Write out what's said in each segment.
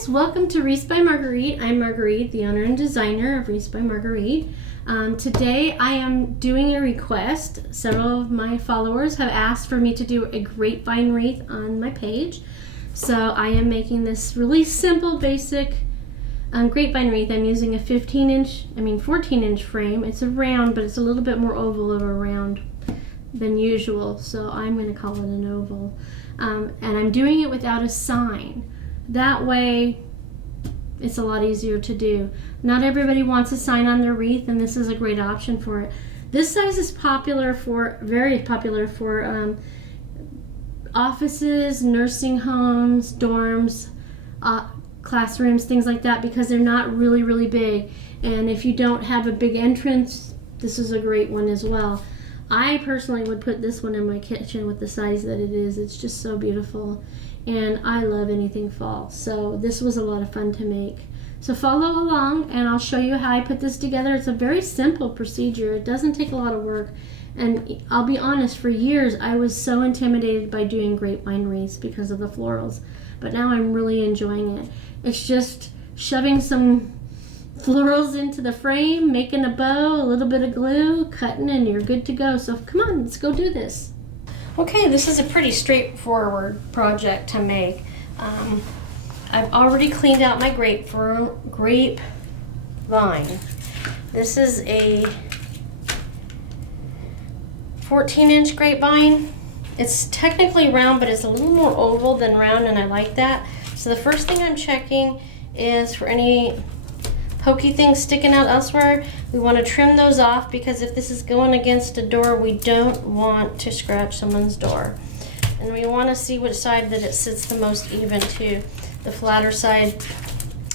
guys, welcome to Wreath by Marguerite. I'm Marguerite, the owner and designer of Wreath by Marguerite. Today I am doing a request. Several of my followers have asked for me to do a grapevine wreath on my page. So I am making this really simple, basic grapevine wreath. I'm using a 14-inch frame. It's a round, but it's a little bit more oval of a round than usual. So I'm going to call it an oval. And I'm doing it without a sign. That way, it's a lot easier to do. Not everybody wants a sign on their wreath, and this is a great option for it. This size is very popular for offices, nursing homes, dorms, classrooms, things like that, because they're not really, really big. And if you don't have a big entrance, this is a great one as well. I personally would put this one in my kitchen with the size that it is. It's just so beautiful. And I love anything fall. So this was a lot of fun to make. So follow along and I'll show you how I put this together. It's a very simple procedure. It doesn't take a lot of work. And I'll be honest, for years I was so intimidated by doing grapevine wreaths because of the florals. But now I'm really enjoying it. It's just shoving some florals into the frame, making a bow, a little bit of glue, cutting, and you're good to go. So come on, let's go do this. Okay, this is a pretty straightforward project to make. I've already cleaned out my grapevine. This is a 14-inch grapevine. It's technically round, but it's a little more oval than round, and I like that. So the first thing I'm checking is for any pokey things sticking out elsewhere. We want to trim those off, because if this is going against a door, we don't want to scratch someone's door. And we want to see which side that it sits the most even too. The flatter side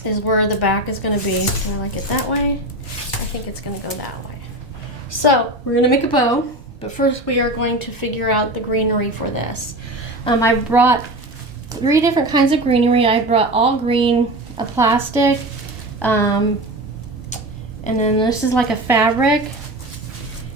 is where the back is going to be. Do I like it that way? I think it's going to go that way. So we're going to make a bow, but first we are going to figure out the greenery for this. I brought 3 different kinds of greenery. I brought all green, a plastic, and then this is like a fabric,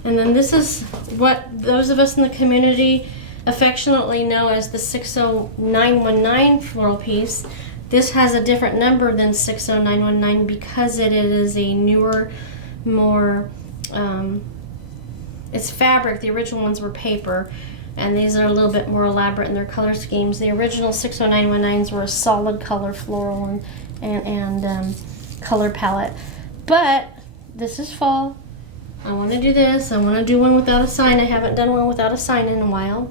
and then this is what those of us in the community affectionately know as the 60919 floral piece. This has a different number than 60919 because it is a newer, more it's fabric. The original ones were paper, and these are a little bit more elaborate in their color schemes. The original 60919s were a solid color floral and color palette. But this is fall. I want to do this. I want to do one without a sign. I haven't done one without a sign in a while.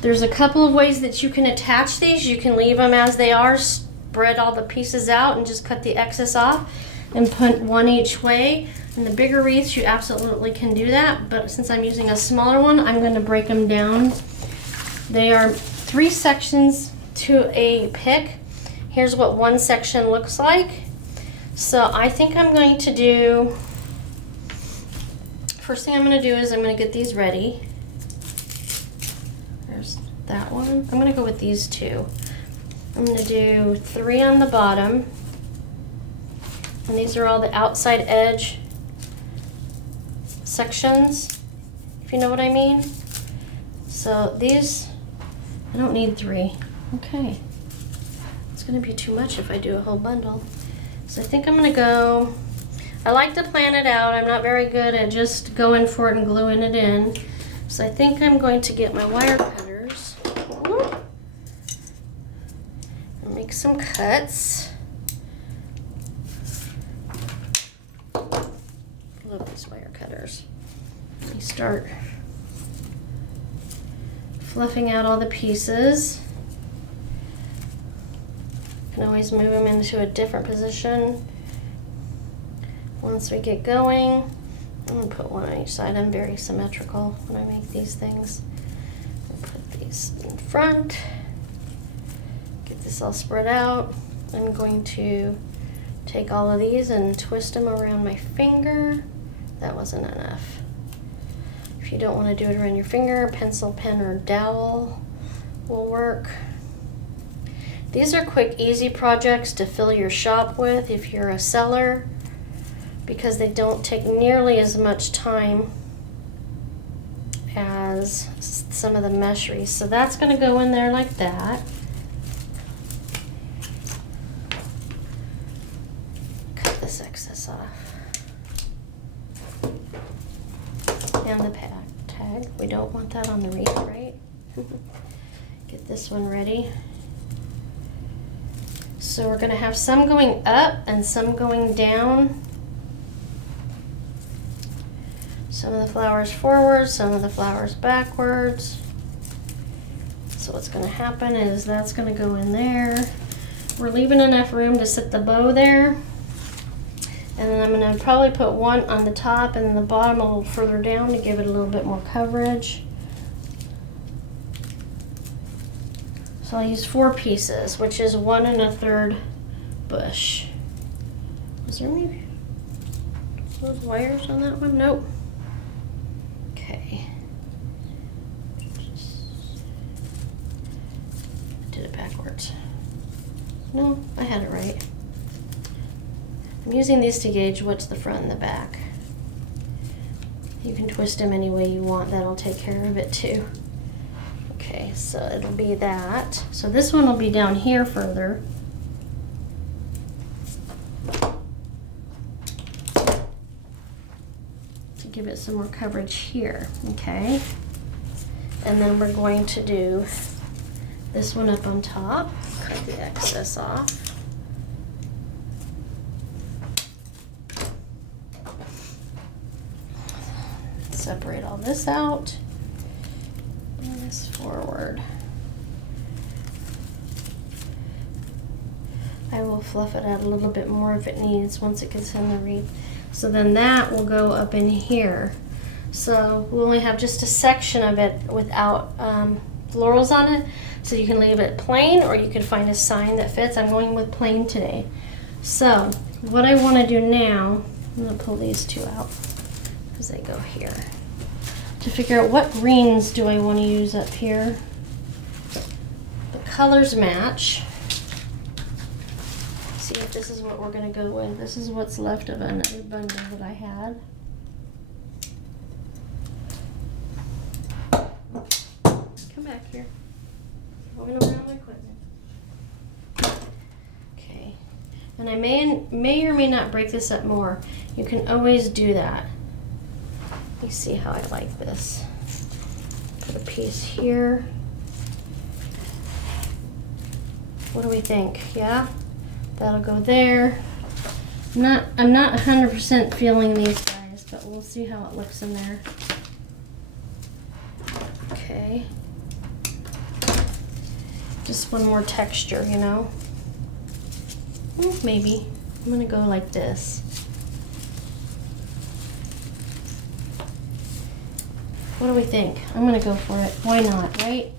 There's a couple of ways that you can attach these. You can leave them as they are, spread all the pieces out and just cut the excess off and put one each way. In the bigger wreaths, you absolutely can do that, but since I'm using a smaller one, I'm going to break them down. They are 3 sections to a pick. Here's what one section looks like. So I think I'm going to do, first thing I'm going to do is I'm going to get these ready. There's that one. I'm going to go with these 2. I'm going to do 3 on the bottom. And these are all the outside edge sections, if you know what I mean. So these, I don't need 3. Okay. It's going to be too much if I do a whole bundle. So I think I'm going to go, I like to plan it out. I'm not very good at just going for it and gluing it in. So I think I'm going to get my wire cutters and make some cuts. Love these wire cutters. You start fluffing out all the pieces. You can always move them into a different position. Once we get going, I'm going to put one on each side. I'm very symmetrical when I make these things. I'll put these in front. Get this all spread out. I'm going to take all of these and twist them around my finger. That wasn't enough. If you don't want to do it around your finger, a pencil, pen, or dowel will work. These are quick, easy projects to fill your shop with if you're a seller, because they don't take nearly as much time as some of the mesh wreaths. So that's going to go in there like that. this excess off. And the tag. We don't want that on the wreath, right? Get this one ready. So we're going to have some going up and some going down. Some of the flowers forward, some of the flowers backwards. So what's going to happen is that's going to go in there. We're leaving enough room to sit the bow there. And then I'm going to probably put one on the top and then the bottom a little further down to give it a little bit more coverage. So I'll use 4 pieces, which is 1 1/3 bush. Is there maybe those wires on that one? Nope. Okay. I did it backwards. No, I had it right. I'm using these to gauge what's the front and the back. You can twist them any way you want. That'll take care of it too. Okay, so it'll be that. So this one will be down here further. To give it some more coverage here, okay? And then we're going to do this one up on top. Cut the excess off. Separate all this out. This forward. I will fluff it out a little bit more if it needs once it gets in the wreath. So then that will go up in here. So we only have just a section of it without florals on it. So you can leave it plain or you can find a sign that fits. I'm going with plain today. So what I want to do now, I'm going to pull these 2 out because they go here. To figure out what greens do I want to use up here. The colors match. See if this is what we're going to go with. This is what's left of another bundle that I had. Come back here. Moving around my equipment. Okay. And I may or may not break this up more. You can always do that. Let me see how I like this. Put a piece here. What do we think? Yeah? That'll go there. I'm not 100% feeling these guys, but we'll see how it looks in there. Okay. Just one more texture, you know? Maybe. I'm gonna go like this. What do we think? I'm gonna go for it. Why not, right?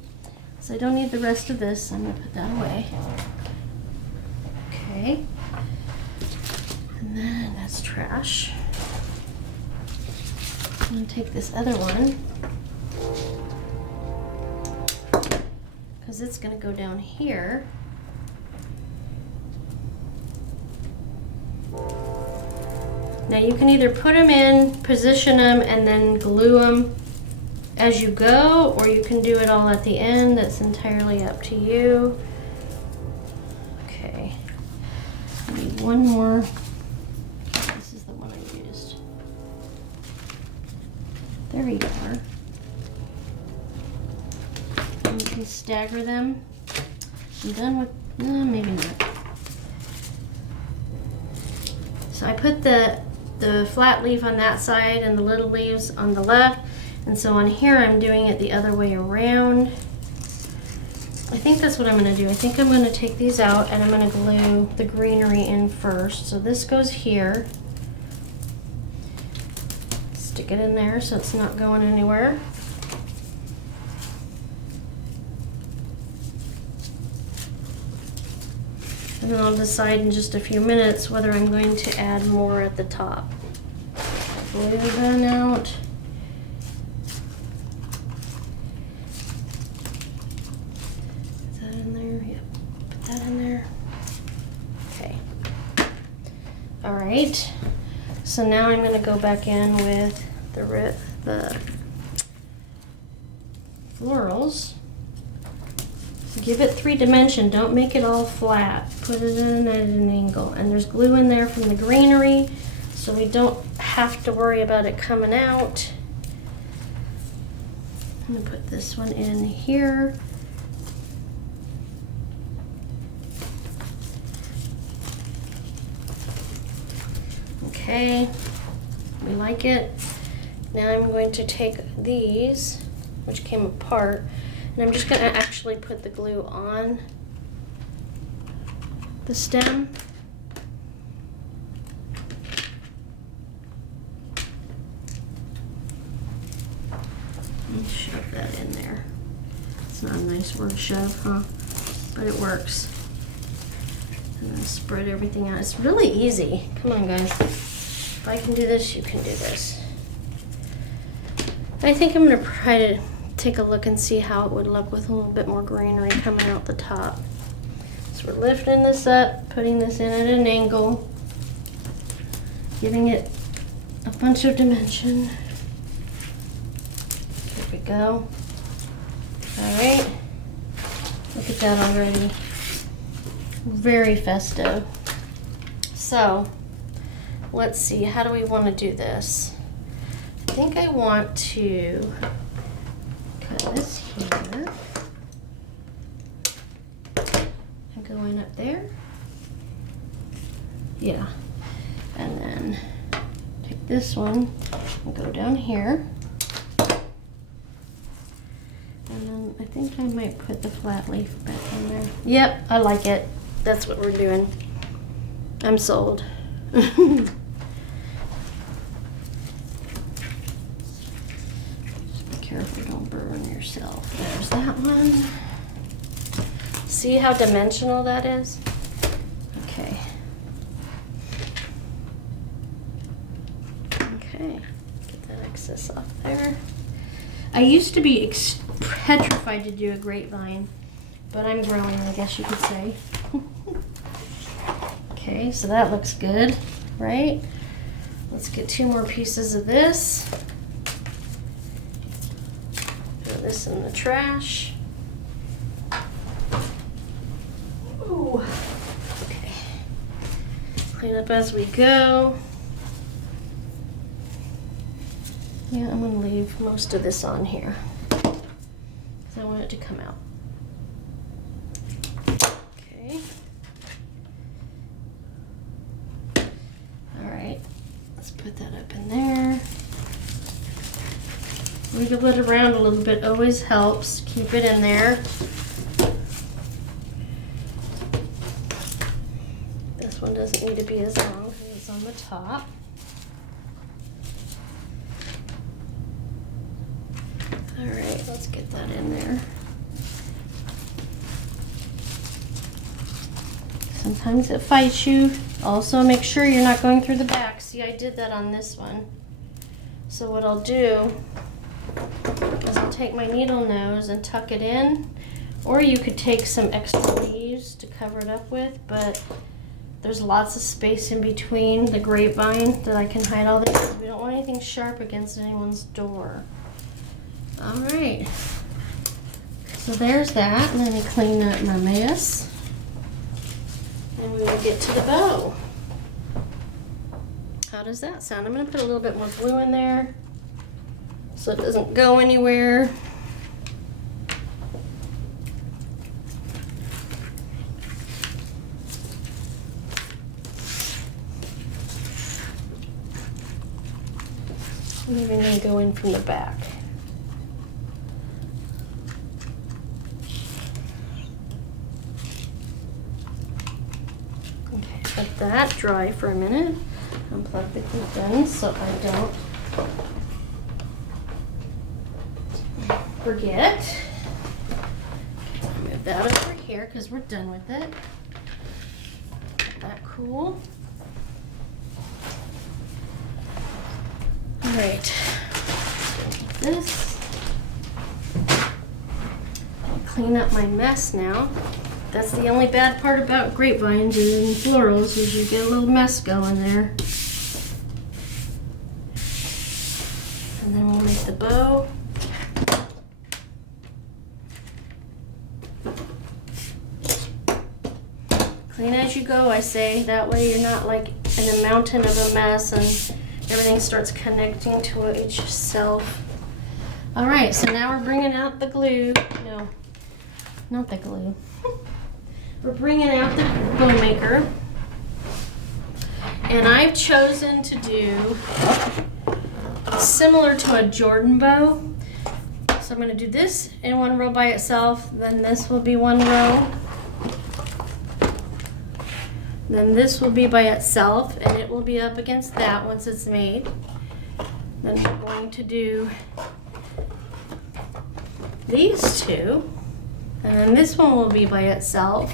So I don't need the rest of this. I'm gonna put that away. Okay. And then that's trash. I'm gonna take this other one because it's gonna go down here. Now you can either put them in, position them, and then glue them as you go, or you can do it all at the end. That's entirely up to you. Okay. I need one more. This is the one I used. There you are. And you can stagger them. I'm done with, no, maybe not. So I put the flat leaf on that side and the little leaves on the left. And so on here, I'm doing it the other way around. I think that's what I'm gonna do. I think I'm gonna take these out and I'm gonna glue the greenery in first. So this goes here. Stick it in there so it's not going anywhere. And then I'll decide in just a few minutes whether I'm going to add more at the top. Glue that out. Alright, so now I'm going to go back in with the florals. So Give it 3 dimension. Don't make it all flat. Put it in at an angle. And there's glue in there from the greenery, so we don't have to worry about it coming out. I'm gonna put this one in here. Okay, we like it. Now I'm going to take these, which came apart, and I'm just gonna actually put the glue on the stem. And shove that in there. It's not a nice word, shove, huh? But it works. And then spread everything out. It's really easy. Come on, guys. If I can do this, you can do this. I think I'm gonna try to take a look and see how it would look with a little bit more greenery coming out the top. So we're lifting this up, putting this in at an angle, giving it a bunch of dimension. There we go. All right. Look at that already. Very festive. So let's see, how do we want to do this? I think I want to cut this here and go in up there. Yeah. And then take this one and go down here. And then I think I might put the flat leaf back in there. Yep, I like it. That's what we're doing. I'm sold. Just be careful, don't burn yourself. There's that one. See how dimensional that is? Okay. Okay, get that excess off there. I used to be petrified to do a grapevine, but I'm growing, I guess you could say. Okay, so that looks good, right? Let's get 2 more pieces of this. Throw this in the trash. Ooh. Okay. Clean up as we go. Yeah, I'm gonna leave most of this on here because I want it to come out. Okay. All right, let's put that up in there. Wiggle it around a little bit, always helps. Keep it in there. This one doesn't need to be as long because it's on the top. All right, let's get that in there. Sometimes it fights you. Also, make sure you're not going through the back. See, I did that on this one. So what I'll do is I'll take my needle nose and tuck it in, or you could take some extra leaves to cover it up with, but there's lots of space in between the grapevine that I can hide all this. We don't want anything sharp against anyone's door. All right, so there's that. Let me clean up my mess. And we will get to the bow. How does that sound? I'm gonna put a little bit more glue in there so it doesn't go anywhere. I'm even gonna go in from the back. Let that dry for a minute. Unplug the heat gun so I don't forget. I'll move that over here because we're done with it. Let that cool. All right. This. I'll clean up my mess now. That's the only bad part about grapevines and florals is you get a little mess going there. And then we'll make the bow. you go, I say. That way you're not like in a mountain of a mess and everything starts connecting to each itself. All right, so now we're bringing out the glue. No, not the glue. We're bringing out the bow maker. And I've chosen to do similar to a Jordan bow. So I'm going to do this in one row by itself, then this will be one row. Then this will be by itself, and it will be up against that once it's made. Then we're going to do these two, and then this one will be by itself,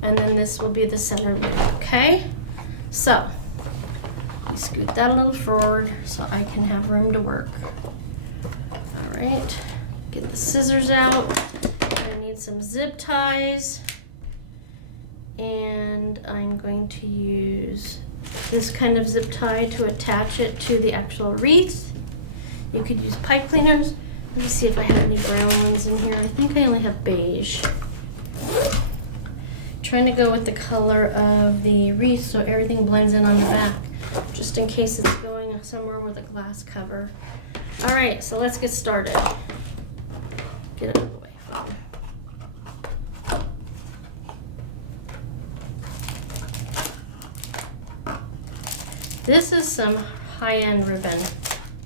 and then this will be the center loop, okay? So, scoot that a little forward so I can have room to work. All right, get the scissors out. I need some zip ties. And I'm going to use this kind of zip tie to attach it to the actual wreath. You could use pipe cleaners. Let me see if I have any brown ones in here. I think I only have beige. Trying to go with the color of the wreath so everything blends in on the back, just in case it's going somewhere with a glass cover. All right, so let's get started. Get it out of the way. This is some high-end ribbon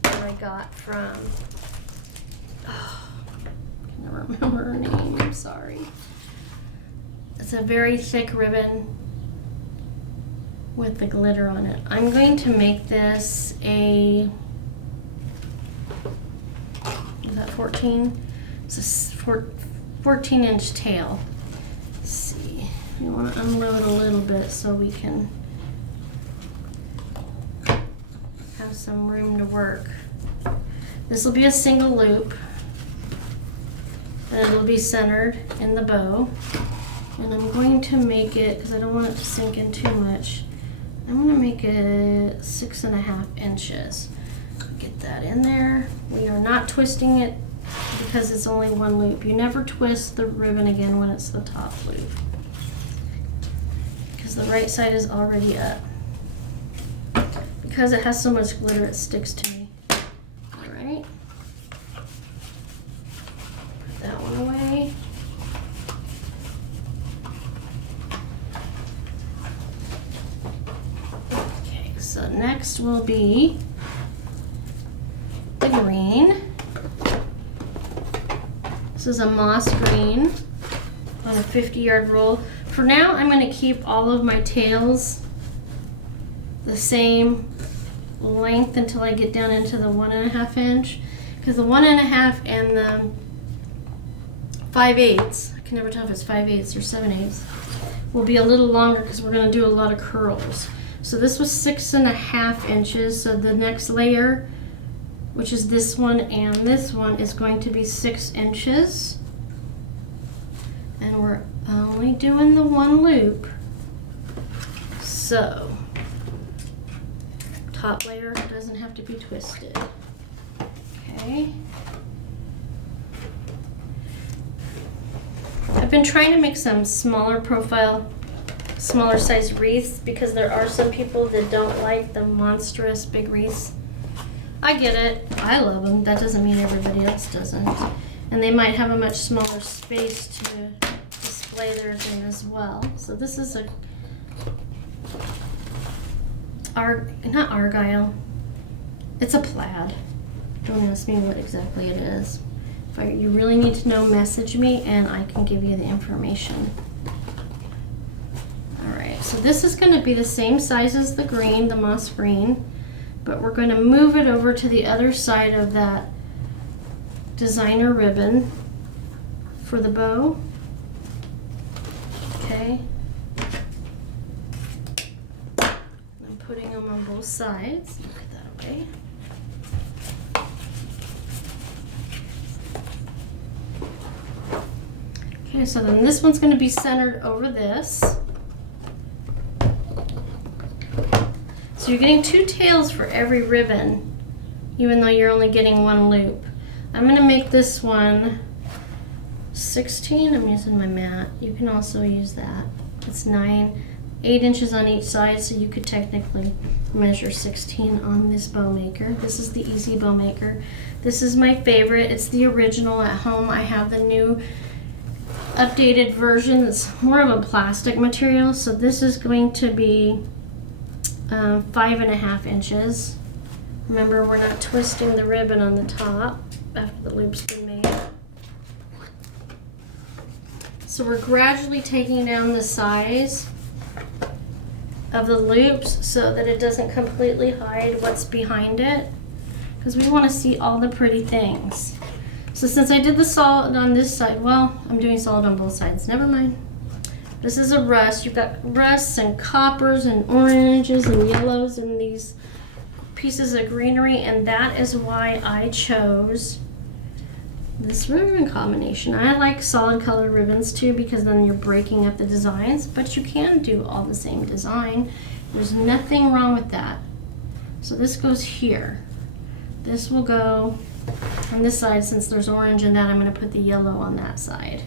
that I got from, I can never remember her name, I'm sorry. It's a very thick ribbon with the glitter on it. I'm going to make this a, is that 14? It's a 14-inch tail. Let's see, you want to unload a little bit so we can have some room to work. This will be a single loop, and it'll be centered in the bow. And I'm going to make it, because I don't want it to sink in too much, I'm going to make it 6.5 inches. Get that in there. We are not twisting it because it's only one loop. You never twist the ribbon again when it's the top loop, because the right side is already up. Because it has so much glitter, it sticks to me. All right. Put that one away. Okay, so next will be the green. This is a moss green on a 50-yard roll. For now, I'm going to keep all of my tails the same length until I get down into the 1.5 inch, because the 1.5 and the 5/8, I can never tell if it's 5/8 or 7/8, will be a little longer because we're going to do a lot of curls. So this was 6.5 inches. So the next layer, which is this one and this one, is going to be 6 inches. And we're only doing the one loop. So top layer doesn't have to be twisted. Okay. I've been trying to make some smaller profile, smaller size wreaths, because there are some people that don't like the monstrous big wreaths. I get it. I love them. That doesn't mean everybody else doesn't. And they might have a much smaller space to display theirs in as well. So this is a not argyle. It's a plaid. Don't ask me what exactly it is. If you really need to know, message me and I can give you the information. All right, so this is going to be the same size as the green, the moss green, but we're going to move it over to the other side of that designer ribbon for the bow. Okay. Putting them on both sides. Put that away. Okay, so then this one's going to be centered over this. So you're getting 2 tails for every ribbon, even though you're only getting 1 loop. I'm going to make this one 16. I'm using my mat. You can also use that. It's 9. 8 inches on each side, so you could technically measure 16 on this bow maker. This is the Easy Bow Maker. This is my favorite. It's the original. At home I have the new updated version. It's more of a plastic material, so this is going to be 5.5 inches. Remember, we're not twisting the ribbon on the top after the loop's been made. So we're gradually taking down the size of the loops so that it doesn't completely hide what's behind it, because we want to see all the pretty things. So since I did the solid on this side, well, I'm doing solid on both sides, never mind. This is a rust. You've got rusts and coppers and oranges and yellows and these pieces of greenery, and that is why I chose this ribbon combination. I like solid colored ribbons too, because then you're breaking up the designs, but you can do all the same design. There's nothing wrong with that. So this goes here. This will go on this side. Since there's orange in that, I'm going to put the yellow on that side.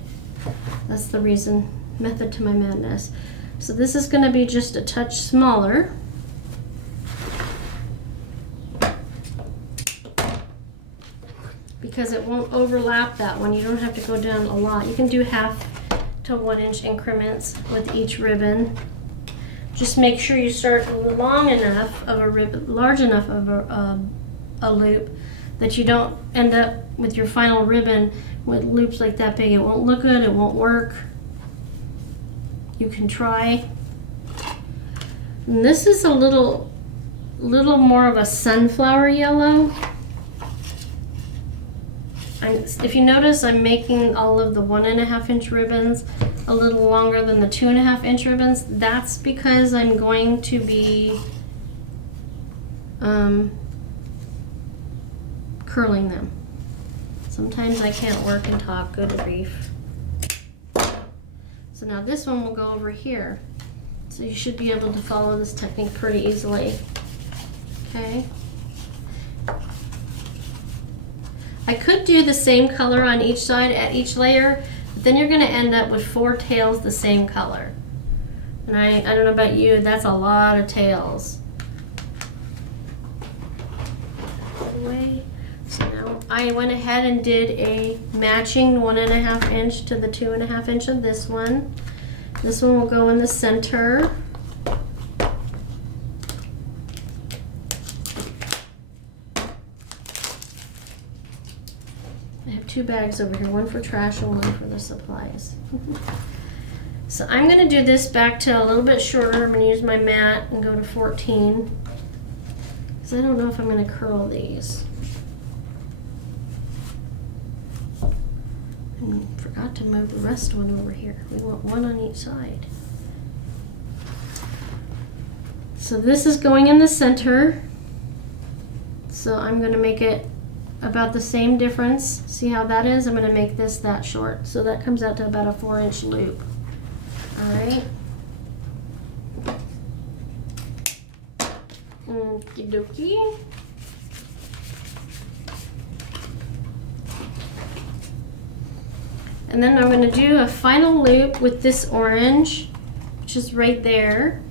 That's the reason, method to my madness. So this is going to be just a touch smaller. Because it won't overlap that one. You don't have to go down a lot. You can do 1/2 to 1 inch increments with each ribbon. Just make sure you start long enough of a ribbon, large enough of a loop, that you don't end up with your final ribbon with loops like that big. It won't look good, it won't work. You can try. And this is a little more of a sunflower yellow. If you notice, I'm making all of the 1.5 inch ribbons a little longer than the 2.5 inch ribbons. That's because I'm going to be curling them. Sometimes I can't work and talk, good grief. So now this one will go over here. So you should be able to follow this technique pretty easily. Okay. I could do the same color on each side at each layer, but then you're going to end up with 4 tails the same color. And I don't know about you, that's a lot of tails. So now I went ahead and did a matching 1.5 inch to the 2.5 inch of this one. This one will go in the center. I have 2 bags over here, one for trash and one for the supplies. So I'm going to do this back to a little bit shorter. I'm going to use my mat and go to 14, because I don't know if I'm going to curl these. And forgot to move the rest one over here. We want one on each side. So this is going in the center. So I'm going to make it about the same difference. See how that is? I'm going to make this that short. So that comes out to about a 4 inch loop. Alright. Okie dokie. And then I'm going to do a final loop with this orange, which is right there.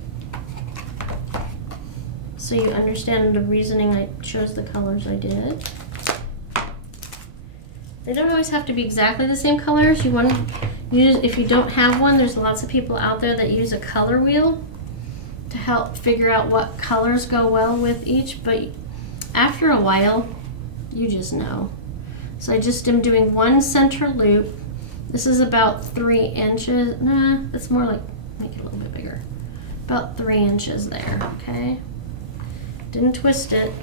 So you understand the reasoning I chose the colors I did. They don't always have to be exactly the same colors. You want to use, if you don't have one, there's lots of people out there that use a color wheel to help figure out what colors go well with each, but after a while, you just know. So I just am doing one center loop. This is about 3 inches. Nah, it's more like, make it a little bit bigger. About 3 inches there, okay? Didn't twist it.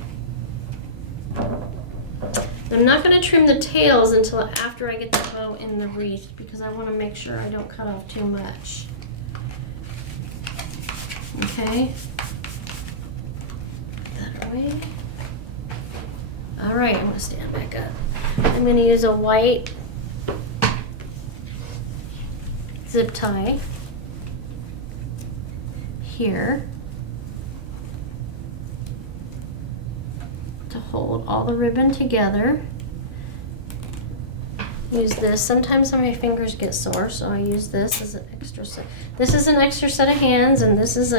I'm not going to trim the tails until after I get the bow in the wreath, because I want to make sure I don't cut off too much. Okay. Put that away. Alright, I'm going to stand back up. I'm going to use a white zip tie here to hold all the ribbon together. use this. Sometimes my fingers get sore, so I use this as an extra set. This is an extra set of hands, and this is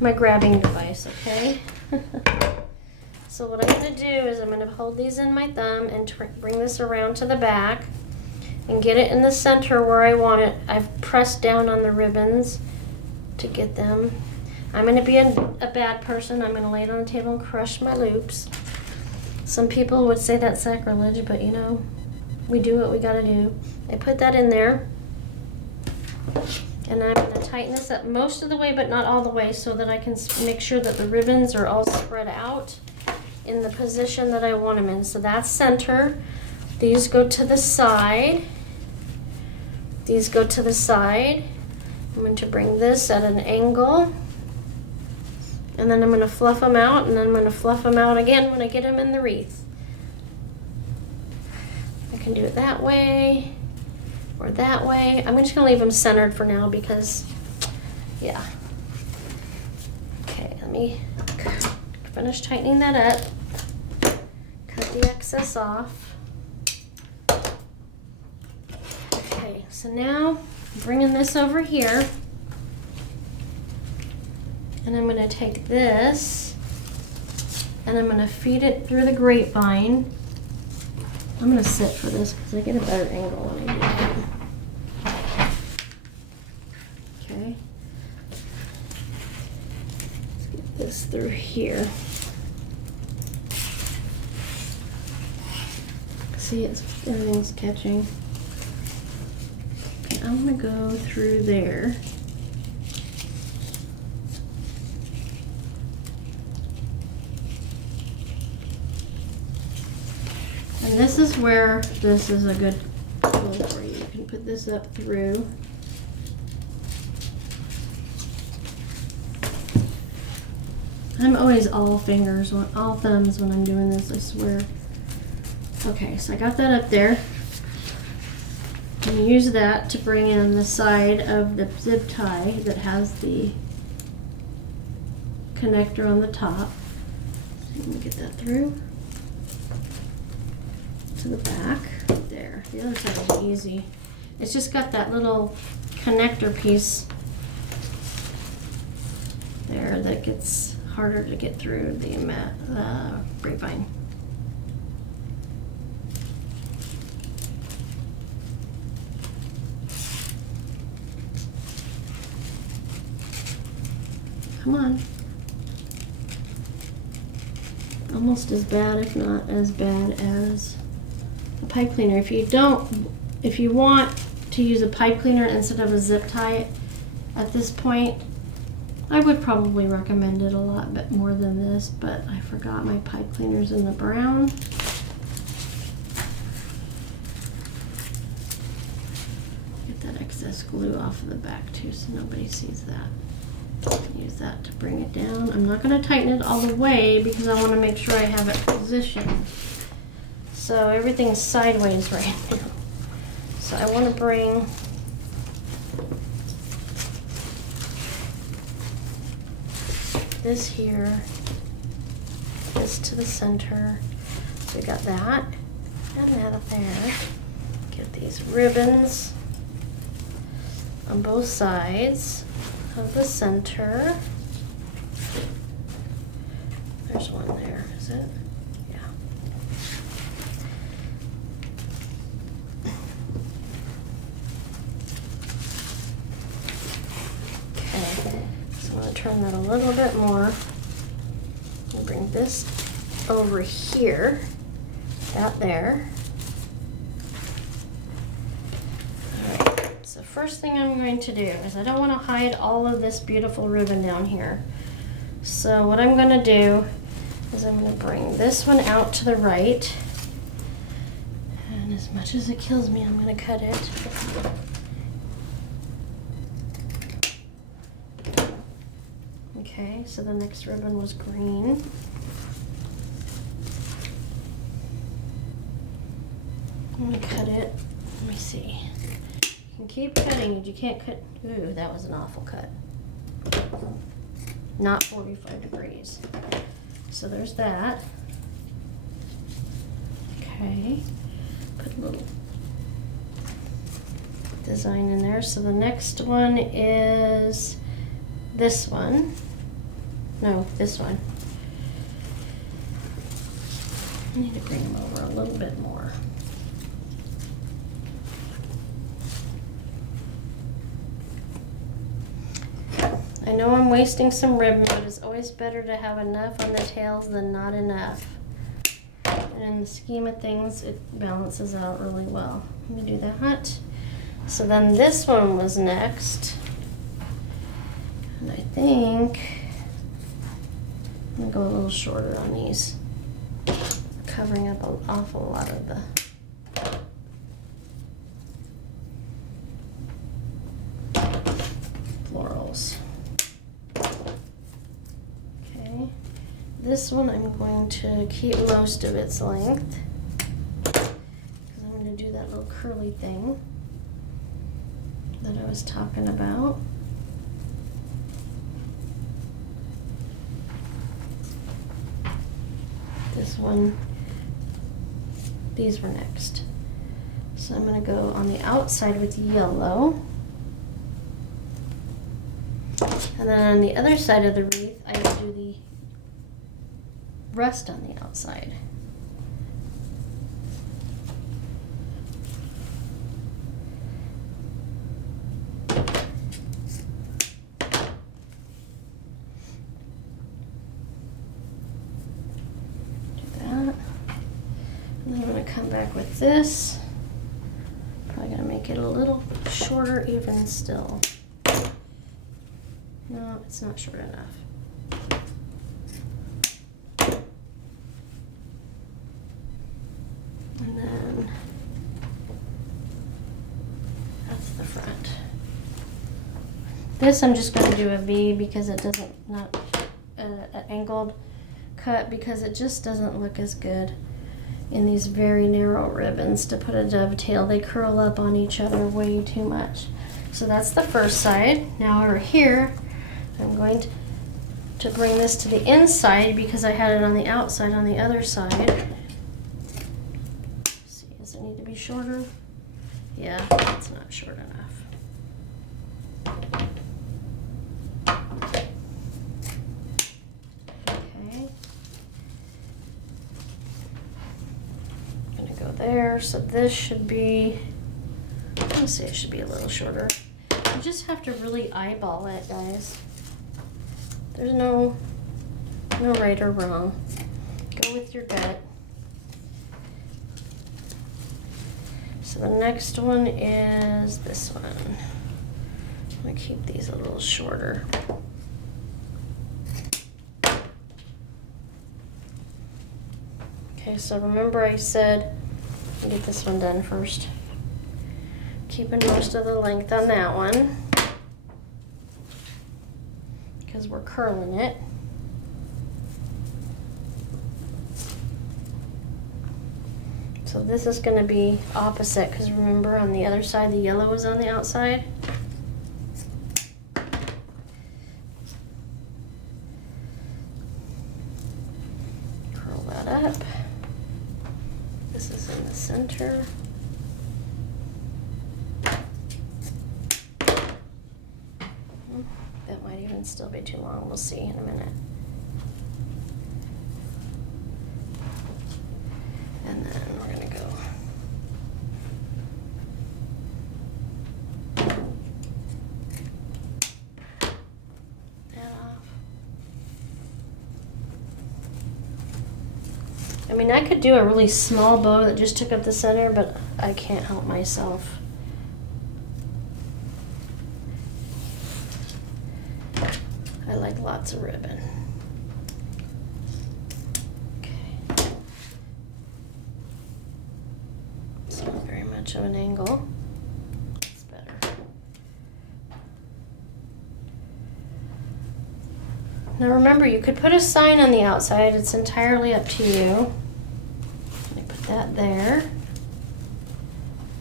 my grabbing device, okay? So what I'm going to do is I'm going to hold these in my thumb and bring this around to the back and get it in the center where I want it. I've pressed down on the ribbons to get them. I'm going to be a bad person. I'm going to lay it on the table and crush my loops. Some people would say that's sacrilege, but you know, we do what we got to do. I put that in there. And I'm going to tighten this up most of the way, but not all the way, so that I can make sure that the ribbons are all spread out in the position that I want them in. So that's center. These go to the side. These go to the side. I'm going to bring this at an angle. And then I'm going to fluff them out, and then I'm going to fluff them out again when I get them in the wreath. I can do it that way or that way. I'm just going to leave them centered for now because, yeah. Okay, let me finish tightening that up. Cut the excess off. Okay, so now I'm bringing this over here. And I'm going to take this and I'm going to feed it through the grapevine. I'm going to sit for this because I get a better angle when I do that. Okay. Let's get this through here. See, everything's catching. Okay, I'm going to go through there. And this is where this is a good tool for you. You can put this up through. I'm always all fingers, all thumbs when I'm doing this, I swear. Okay, so I got that up there. And use that to bring in the side of the zip tie that has the connector on the top. Let me get that through. To the back there. The other side is easy. It's just got that little connector piece there that gets harder to get through the grapevine. Come on. Almost as bad, if not as bad as a pipe cleaner. If you want to use a pipe cleaner instead of a zip tie at this point, I would probably recommend it a lot bit more than this, but I forgot my pipe cleaners in the brown. Get that excess glue off of the back too so nobody sees that. Use that to bring it down. I'm not going to tighten it all the way because I want to make sure I have it positioned. So everything's sideways right now. So I want to bring this here, this to the center. So we got that and that there. Get these ribbons on both sides of the center. There's one there, is it? Yeah. Okay, so I'm going to turn that a little bit more. I'll bring this over here, that there. The first thing I'm going to do is I don't want to hide all of this beautiful ribbon down here. So what I'm going to do is I'm going to bring this one out to the right. And as much as it kills me, I'm going to cut it. Okay, so the next ribbon was green. I'm going to cut it. Let me see. You can keep cutting it. You can't cut. Ooh, that was an awful cut. Not 45 degrees. So there's that. Okay. Put a little design in there. So the next one is this one. No, this one. I need to bring them over a little bit more. I know I'm wasting some ribbon, but it's always better to have enough on the tails than not enough. And in the scheme of things, it balances out really well. Let me do that. So then this one was next. And I think I'm gonna go a little shorter on these, covering up an awful lot of the florals. Okay, this one I'm going to keep most of its length because I'm going to do that little curly thing that I was talking about. This one, these were next. So I'm going to go on the outside with yellow. And then on the other side of the wreath, I will do the rest on the outside. Come back with this. Probably gonna make it a little shorter even still. No, it's not short enough. And then that's the front. This I'm just gonna do a V because it doesn't, not an angled cut, because it just doesn't look as good in these very narrow ribbons to put a dovetail. They curl up on each other way too much. So that's the first side. Now over here, I'm going to bring this to the inside because I had it on the outside on the other side. Let's see, does it need to be shorter? Yeah, it's not short enough. There, so this should be, I'm gonna say it should be a little shorter. You just have to really eyeball it, guys. There's no right or wrong. Go with your gut. So the next one is this one. I'm gonna keep these a little shorter. Okay, so remember I said get this one done first. Keeping most of the length on that one because we're curling it. So this is going to be opposite because remember on the other side the yellow is on the outside. Curl that up. This is in the center. That might even still be too long. We'll see in a minute. And then we're going to go that off. I mean, I could do a really small bow that just took up the center, but I can't help myself. I like lots of ribbon. Okay. It's not very much of an angle. It's better. Now remember, you could put a sign on the outside. It's entirely up to you. Let me put that there.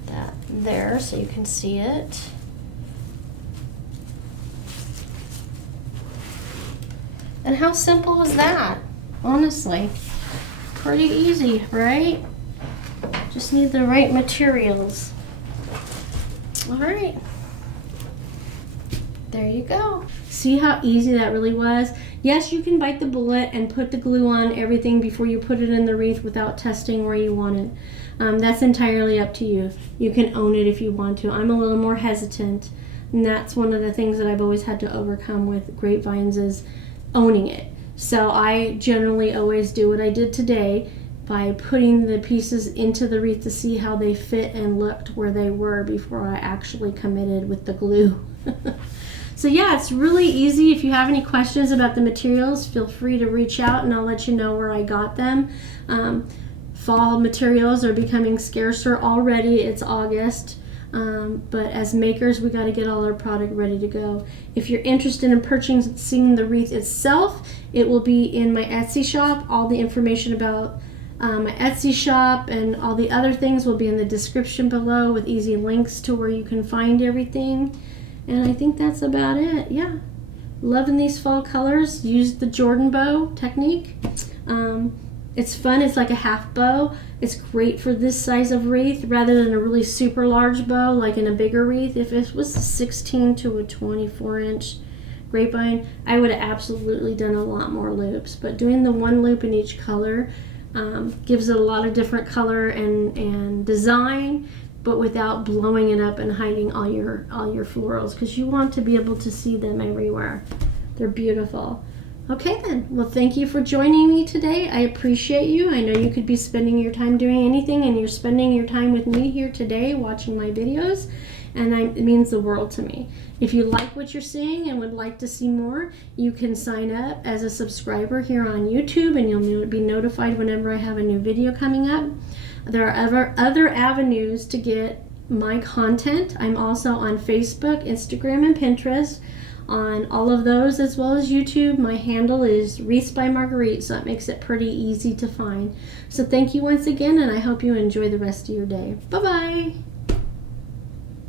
That there so you can see it. And how simple is that? Honestly, pretty easy, right? Just need the right materials. All right. There you go. See how easy that really was? Yes, you can bite the bullet and put the glue on everything before you put it in the wreath without testing where you want it. That's entirely up to you. You can own it if you want to. I'm a little more hesitant, and that's one of the things that I've always had to overcome with grapevines is owning it. So I generally always do what I did today by putting the pieces into the wreath to see how they fit and looked where they were before I actually committed with the glue. So yeah, it's really easy. If you have any questions about the materials, feel free to reach out and I'll let you know where I got them. Fall materials are becoming scarcer already. It's August. But as makers, we got to get all our product ready to go. If you're interested in purchasing the wreath itself, it will be in my Etsy shop. All the information about my Etsy shop and all the other things will be in the description below with easy links to where you can find everything. And I think that's about it. Yeah, loving these fall colors. Use the Jordan bow technique. It's fun. It's like a half bow. It's great for this size of wreath rather than a really super large bow like in a bigger wreath. If it was a 16 to a 24 inch grapevine, I would have absolutely done a lot more loops. But doing the one loop in each color gives it a lot of different color and design, but without blowing it up and hiding all your florals, because you want to be able to see them everywhere. They're beautiful. Okay then, well thank you for joining me today. I appreciate you. I know you could be spending your time doing anything and you're spending your time with me here today watching my videos, and it means the world to me. If you like what you're seeing and would like to see more, you can sign up as a subscriber here on YouTube and you'll be notified whenever I have a new video coming up. There are other avenues to get my content. I'm also on Facebook, Instagram, and Pinterest. On all of those, as well as YouTube, my handle is Wreaths by Marguerite, so it makes it pretty easy to find. So thank you once again, and I hope you enjoy the rest of your day. Bye-bye.